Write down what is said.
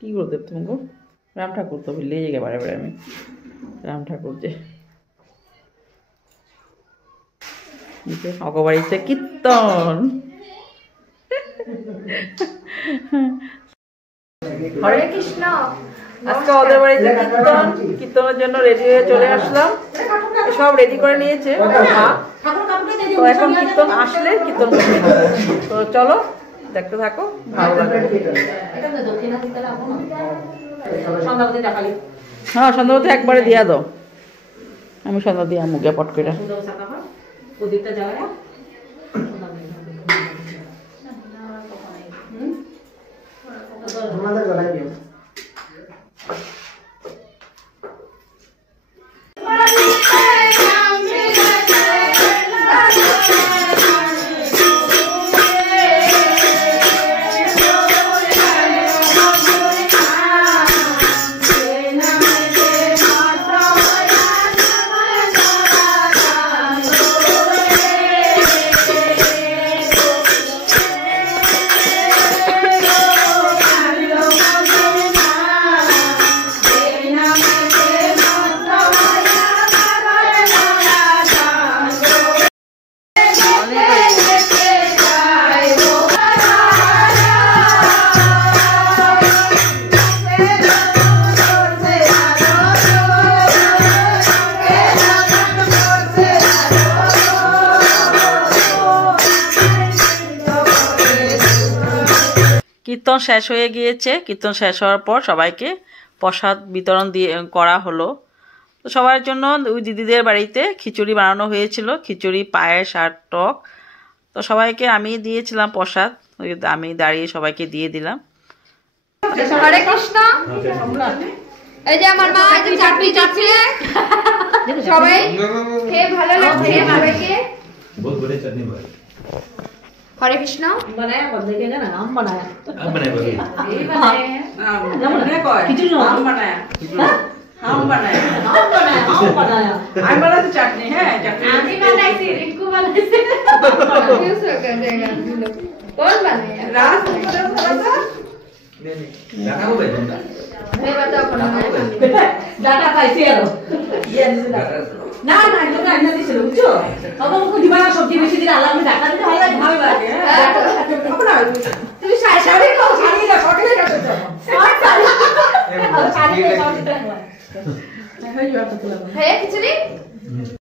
কি করতে तुमको राम ठाकुर तो ले जाएगा बारे बारे में राम ठाकुर जे अगबाड़ी से कीर्तन हरे कृष्ण আজকে ওদের বাড়িতে কীর্তনের জন্য রেডি হয়ে চলে আসলাম সব রেডি করে নিয়েছে মা তো এখন কীর্তন আসলে কীর্তন করতে হবে তো চলো দেখতে থাকো ভালো লাগবে হ্যাঁ সন্ধ্যাবতী একবারে দিয়া দাও আমি সন্ধ্যা দিয়া মুখে পট করে কীর্তন শেষ হয়ে গিয়েছে কীর্তন শেষ হওয়ার পর সবাইকে প্রসাদ বিতরণ দিয়ে করা হলো তো সবার জন্য ওই দিদিদের বাড়িতে খিচুড়ি বানানো হয়েছিল খিচুড়ি পায়েস আর টক তো সবাইকে আমি দিয়েছিলাম প্রসাদ আমি দাঁড়িয়ে সবাইকে দিয়ে দিলাম হরে কৃষ্ণ এই যে আমার মা এই যে চাটনি চাটছে সবাই খেয়ে ভালো লাগছে সবাইকে बहुत बड़े चटनी भाई हरे कृष्णा बनाया बंदे के ना हम बनाया अब बनाए बगे ये बनाए हम बनाया खिचड़ी हम बनाया हम बनाया हम बनाया आई बना तो चटनी है चटनी आमी बनाई थी रिंकू बनाई थी क्यों सो कर देगा कौन बनाया रात को थोड़ा सा डाटा हो गए तुमका मैं बताओ कौन बनाया डाटा कैसे है ये ना ना तो ना नहीं चलो बुझो अब हमको दिमाग सब्जी बेची दिन अलग में डाटा दे भाई भाई बात है अपना तुम साड़ी को साड़ी का शॉर्ट ले कर दो साड़ी के साथ है ये बात तो है खिचड़ी